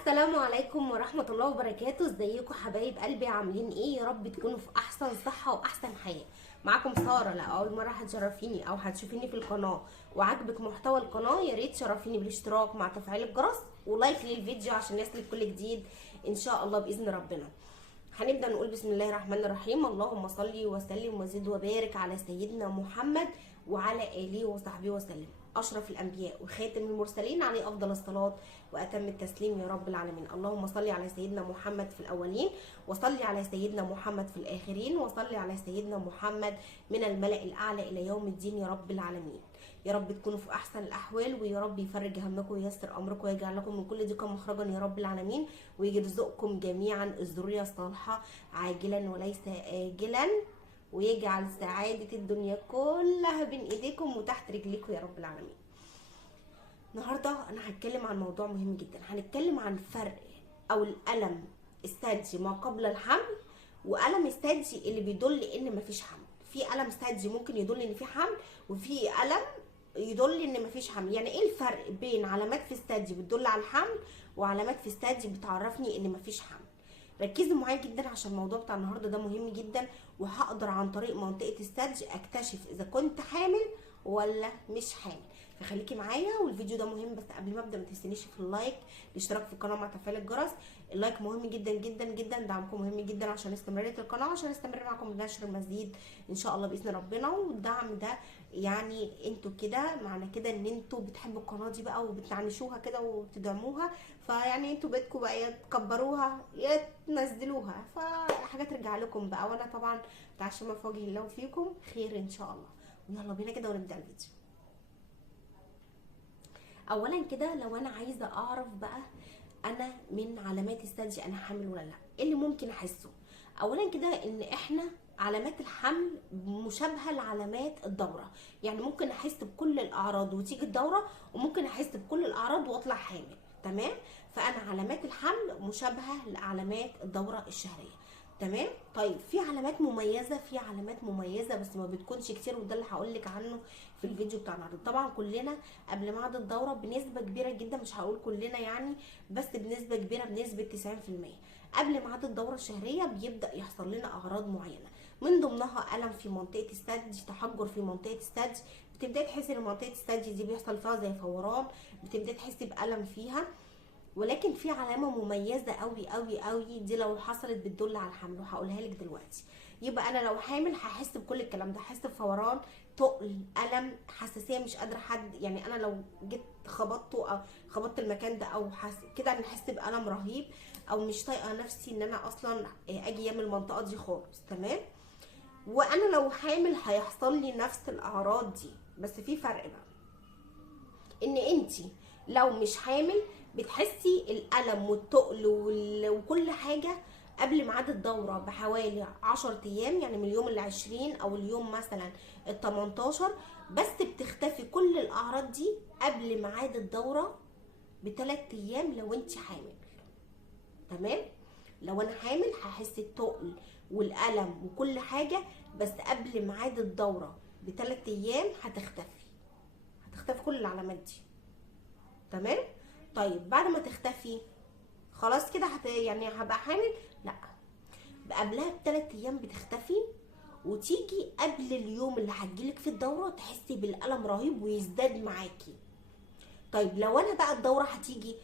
السلام عليكم ورحمة الله وبركاته. ازيكم حبايب قلبي؟ عاملين ايه؟ يا رب تكونوا في احسن صحة واحسن حياة. معاكم سارة. لا اول مرة هتشرفيني او هتشوفيني في القناة وعاجبك محتوى القناة، يا ريت تشرفيني بالاشتراك مع تفعيل الجرس ولايك للفيديو عشان يصلك كل جديد ان شاء الله باذن ربنا. هنبدا نقول بسم الله الرحمن الرحيم. اللهم صل وسلم وزد وبارك على سيدنا محمد وعلى اله وصحبه وسلم، اشرف الانبياء وخاتم المرسلين، عليه افضل الصلاه واتم التسليم يا رب العالمين. اللهم صل على سيدنا محمد في الاولين، وصل على سيدنا محمد في الاخرين، وصل على سيدنا محمد من الملأ الاعلى الى يوم الدين يا رب العالمين. يا رب تكونوا في احسن الاحوال، ويا رب يفرج همكم وييسر امركم ويجعل لكم من كل ضيق مخرجا يا رب العالمين، ويرزقكم جميعا الذريه الصالحه عاجلا وليس آجلا، ويجعل سعاده الدنيا كلها بين ايديكم وتحت رجليكم يا رب العالمين. النهارده انا هتكلم عن موضوع مهم جدا. هنتكلم عن فرق او الالم الثدي ما قبل الحمل والم الثدي اللي بيدل ان مفيش حمل. في الم ثدي ممكن يدل ان في حمل، وفي الم يدل ان مفيش حمل. يعني ايه الفرق بين علامات في الثدي بتدل على الحمل وعلامات في الثدي بتعرفني ان مفيش حمل؟ ركزوا معايا جدا عشان الموضوع بتاع النهارده ده مهم جدا، وهقدر عن طريق منطقه الثدي اكتشف اذا كنت حامل ولا مش حامل. فخليكي معايا، والفيديو ده مهم. بس قبل ما ابدا ما تنسينيش في اللايك، الاشتراك في القناه مع تفعيل الجرس. اللايك مهم جدا جدا جدا، دعمكم مهم جدا عشان استمراريه القناه، عشان استمر معاكم بنشر المزيد ان شاء الله باذن ربنا. والدعم ده يعني انتوا كده معنى كده ان انتوا بتحبوا القناه دي بقى وبتعنشوها كده وبتدعموها، فيعني انتوا بدكم بقى يا تكبروها يا تنزلوها، فحاجه ترجع لكم بقى. وانا طبعا متعشمه في وجه الله وفيكم خير ان شاء الله. ويلا بينا كده ونبدا الفيديو. اولا كده لو انا عايزه اعرف بقى انا من علامات الثدي انا حامل ولا لا، ايه اللي ممكن احسه؟ اولا كده ان احنا علامات الحمل مشابهه لعلامات الدوره. يعني ممكن احس بكل الاعراض وتيجي الدوره، وممكن احس بكل الاعراض واطلع حامل. تمام؟ فانا علامات الحمل مشابهه لعلامات الدوره الشهريه. تمام؟ طيب في علامات مميزه، في علامات مميزه بس ما بتكونش كتير، وده اللي هقول لك عنه في الفيديو بتاع النهارده. طبعا كلنا قبل ميعاد الدوره بنسبه كبيره جدا، مش هقول كلنا يعني، بس بنسبه كبيره بنسبه 90% قبل ميعاد الدوره الشهريه بيبدا يحصل لنا اعراض معينه، من ضمنها الم في منطقه الثدي، تحجر في منطقه الثدي. بتبداي تحسي ان منطقه الثدي دي بيحصل فيها زي فوران، بتبداي تحسي بالم فيها. ولكن في علامه مميزه قوي قوي قوي، دي لو حصلت بتدل على الحمل وهقولها لك دلوقتي. يبقى انا لو حامل هحس بكل الكلام ده، هحس بفوران، تقل، الم، حساسيه، مش قادره حد يعني انا لو جيت خبطته او خبطت المكان ده او كده انا احس بالم رهيب، او مش طايقه نفسي ان انا اصلا اجي يم المنطقه دي خالص. تمام؟ وانا لو حامل هيحصل لي نفس الاعراض دي، بس في فرق بقى، ان انتي لو مش حامل بتحسي الالم والتقل وكل حاجه قبل ميعاد الدوره بحوالي 10 ايام، يعني من اليوم ال20 او اليوم مثلا ال18، بس بتختفي كل الاعراض دي قبل ميعاد الدوره ب3 ايام لو انت حامل. تمام؟ لو انا حامل هحس التقل والالم وكل حاجه، بس قبل ميعاد الدوره ب3 ايام هتختفي كل العلامات دي. تمام؟ طيب بعد ما تختفي خلاص كده يعني هبقى حامل؟ لا، قبلها ب3 ايام بتختفي، وتيجي قبل اليوم اللي هتجيلك في الدوره تحسي بالالم رهيب ويزداد معاكي. طيب لو انا بقى الدوره هتيجي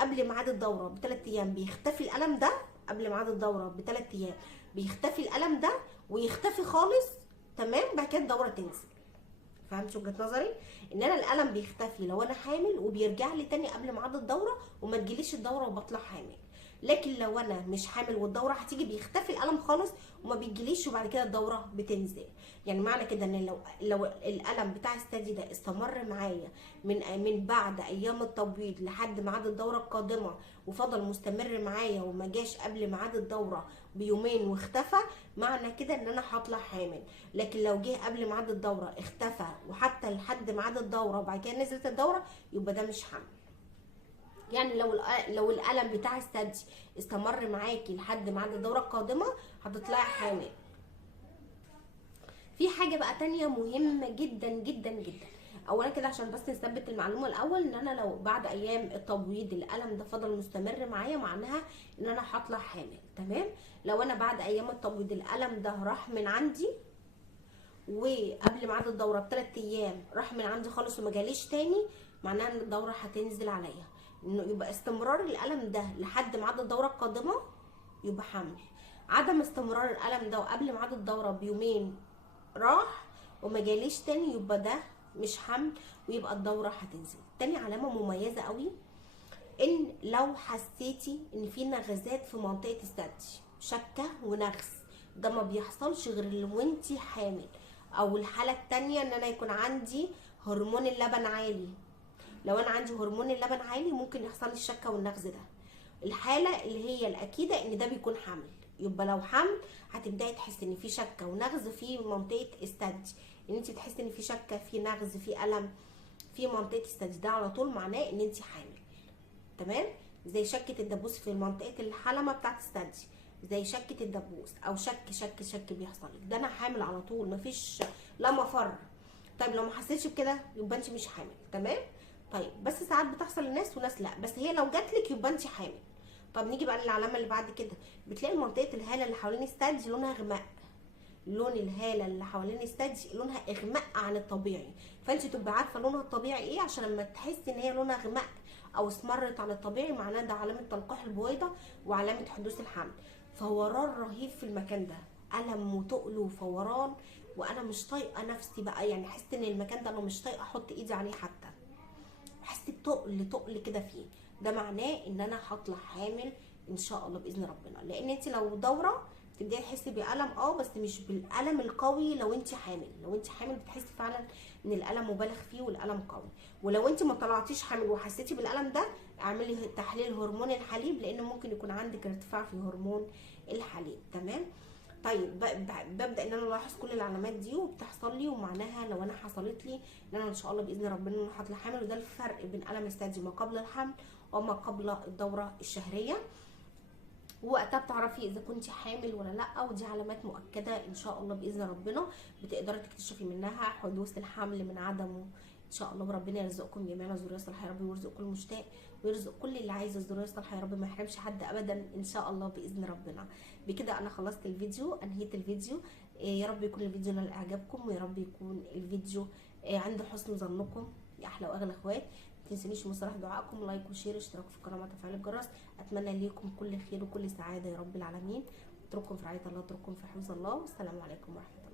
قبل ميعاد الدوره ب3 ايام بيختفي الالم ده، قبل ميعاد الدوره ب3 ايام بيختفي الالم ده ويختفي خالص. تمام؟ بعد كده الدوره تنزل. فهمت وجهه نظري؟ ان انا الالم بيختفي لو انا حامل وبيرجع لي تاني قبل ميعاد الدوره، وما تجيليش الدوره وبطلع حامل. لكن لو انا مش حامل والدوره هتيجي بيختفي الالم خالص وما بيجيليش، وبعد كده الدوره بتنزل. يعني معنى كده ان لو الالم بتاع الثدي ده استمر معايا من بعد ايام التبويض لحد ميعاد الدوره القادمه، وفضل مستمر معايا وما جاش قبل ميعاد الدوره بيومين واختفى، معنى كده ان انا هطلع حامل. لكن لو جه قبل ميعاد الدوره اختفى وحتى لحد ميعاد الدوره وبعد كده نزلت الدوره، يبقى ده مش حمل. يعني لو الالم بتاع الثدي استمر معاكي لحد ميعاد الدوره القادمه هتطلعي حامل. في حاجه بقى تانية مهمه جدا جدا جدا. اولا كده عشان بس نثبت المعلومه الاول، ان انا لو بعد ايام التبويض الالم ده فضل مستمر معايا معناها ان انا هطلع حامل. تمام. لو انا بعد ايام التبويض الالم ده راح من عندي وقبل ميعاد الدوره ب3 ايام راح من عندي خالص وما جاليش تاني، معناها ان الدوره هتنزل عليا. انه يبقى استمرار الالم ده لحد ميعاد الدوره القادمه يبقى حمل. عدم استمرار الالم ده وقبل ميعاد الدوره بيومين راح وما جاليش تاني، يبقى ده مش حمل ويبقى الدوره هتنزل. تاني علامه مميزه قوي، ان لو حسيتي ان في نغزات في منطقه الثدي، شكه ونغز، ده ما بيحصلش غير وانتي حامل. او الحاله التانية ان انا يكون عندي هرمون اللبن عالي. لو انا عندي هرمون اللبن عالي ممكن يحصل لي الشكه والنغز ده. الحاله اللي هي الاكيده ان ده بيكون حمل. يبقى لو حمل هتبداي تحسي ان في شكه ونغز في منطقه الثدي، ان انت بتحسي ان في شكه، في نغز، في الم في منطقه الثدي، ده على طول معناه ان انت حامل. تمام. زي شكه الدبوس في منطقه الحلمه بتاعت الثدي، زي شكه الدبوس او شك بيحصل لك، ده انا حامل على طول، مفيش لا مفر. طيب لو ما حسيتش بكده يبقى انت مش حامل. تمام. طيب بس ساعات بتحصل لناس وناس لا، بس هي لو جاتلك يبقى انت حامل. طب نيجي بقى للعلامه اللي بعد كده، بتلاقي منطقه الهاله اللي حوالين الثدي لونها غماء. لون الهاله اللي حوالين الثدي لونها اغماء عن الطبيعي، فانت تبقى عارفه لونها الطبيعي ايه، عشان لما تحسي ان هي لونها غماء او اسمرت عن الطبيعي معناه ده علامه تلقيح البويضه وعلامه حدوث الحمل. فوران رهيب في المكان ده، الم وتقل وفوران، وانا مش طايقه نفسي بقى، يعني حسيت ان المكان ده انا مش طايقه احط ايدي عليه حتى، حسيت بتقل كده فيه، ده معناه ان انا هطلع حامل ان شاء الله باذن ربنا. لان انت لو دوره تبداي تحسي بالم بس مش بالالم القوي. لو انت حامل، لو انت حامل بتحسي فعلا ان الالم مبالغ فيه والالم قوي. ولو انت ما طلعتيش حامل وحسيتي بالالم ده، اعملي تحليل هرمون الحليب، لان ممكن يكون عندك ارتفاع في هرمون الحليب. تمام. طيب ببدا ان انا الاحظ كل العلامات دي وبتحصل لي، ومعناها لو انا حصلت لي ان انا ان شاء الله باذن ربنا انا هطلع حامل. وده الفرق بين الم الثدي ما قبل الحمل وما قبل الدوره الشهريه، ووقتها بتعرفي اذا كنتي حامل ولا لا. ودي علامات مؤكده ان شاء الله باذن ربنا بتقدري تكتشفي منها حدوث الحمل من عدمه ان شاء الله. وربنا يرزقكم جميعا ذريه صالحه يا رب، ويرزق كل مشتاق، ويرزق كل اللي عايز الذريه الصالحه يا رب، ما يحرمش حد ابدا ان شاء الله باذن ربنا. بكده انا خلصت الفيديو، انهيت الفيديو. يا رب يكون الفيديو نال اعجابكم، ويا رب يكون الفيديو عند حسن ظنكم يا احلى واغلى اخوات. متنسونيش من صالح دعائكم، لايك وشير، اشتراك في القناه وتفعيل الجرس. اتمنى ليكم كل خير وكل سعاده يا رب العالمين. اترككم في رعايه الله، اترككم في حفظ الله، والسلام عليكم ورحمه الله.